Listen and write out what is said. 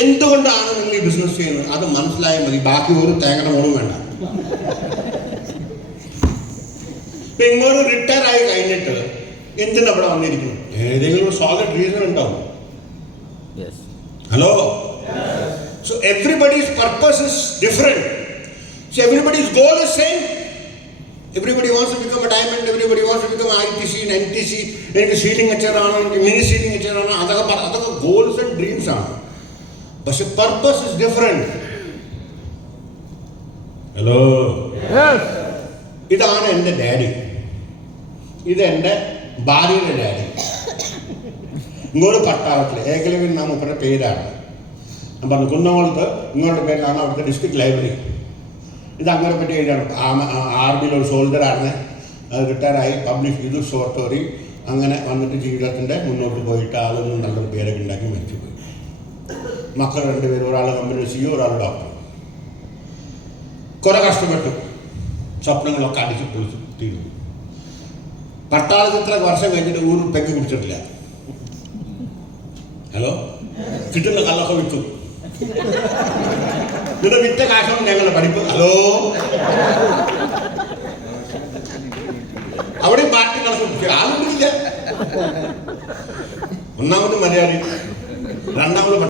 എന്തുകൊണ്ടാണ് നിങ്ങൾ ഈ ബിസിനസ് ചെയ്യുന്നത് അത് മനസ്സിലായാൽ മതി, ബാക്കി ഒരു തേങ്ങയുടെ മോളും വേണ്ട. ഇങ്ങോട്ട് റിട്ടയർ ആയി കഴിഞ്ഞിട്ട് എന്തിനാ ഇവിടെ വന്നിരിക്കുന്നു? ഏതെങ്കിലും ഒരു സോളിഡ് റീസൺ ഉണ്ടാവും. Hello, so everybody's purpose is different. So everybody's goal is same. Everybody wants to become a diamond. Everybody wants to become ITC and NTC. എനിക്ക് സീലിംഗ് അച്ചറാണോ, എനിക്ക് മിനി സീലിംഗ് അച്ചറാണോ, അതൊക്കെ ഗോൾസ് ആൻഡ് ഡ്രീംസ് ആണ്. പക്ഷെ purpose is different. Hello, ഇതാണ് എൻ്റെ daddy, ഇത് എൻ്റെ ഭാര്യയുടെ ഡാഡി. ഇങ്ങോട്ട് പട്ടാളത്തിൽ ഏകലവ്യൻ നാം മൂപ്പരുടെ പേരാണ്. ഞാൻ പറഞ്ഞു കുന്നംകുളത്ത് ഇങ്ങോട്ട് പേരിലാണ് അവിടുത്തെ ഡിസ്ട്രിക്ട് ലൈബ്രറി. ഇത് അങ്ങനെ പറ്റി എഴുതിയാണ്. ആർമിയിലൊരു സോൾജറാണ്, അത് റിട്ടയറായി പബ്ലിഷ് ചെയ്തു ഷോർട്ട് സ്റ്റോറി. അങ്ങനെ വന്നിട്ട് ജീവിതത്തിൻ്റെ മുന്നോട്ട് പോയിട്ട് ആളൊന്നും നല്ലൊരു പേരൊക്കെ ഉണ്ടാക്കി മരിച്ചുപോയി. മക്കൾ 2 പേര്, ഒരാൾ കമ്പനി CEO, ഒരാൾ ഡോക്ടർ. കുറെ കഷ്ടപ്പെട്ടു, സ്വപ്നങ്ങളൊക്കെ അടിച്ച് പൊളിച്ച് തീരുന്നു. പട്ടാളത്തിൽ ഇത്ര വർഷം കഴിഞ്ഞിട്ട് ഒരു പെഗ് കുടിച്ചിട്ടില്ല. ഹലോ, കിട്ടുന്ന കള്ളൊക്കെ വിറ്റു. ഇവിടെ വിറ്റ കാശാണ് ഞങ്ങളുടെ പഠിപ്പ്. ഹലോ, അവിടെ പാർട്ടി നടക്കും, ആളും പിടിക്കില്ല. ഒന്നാമത് മലയാളി, രണ്ടാമത്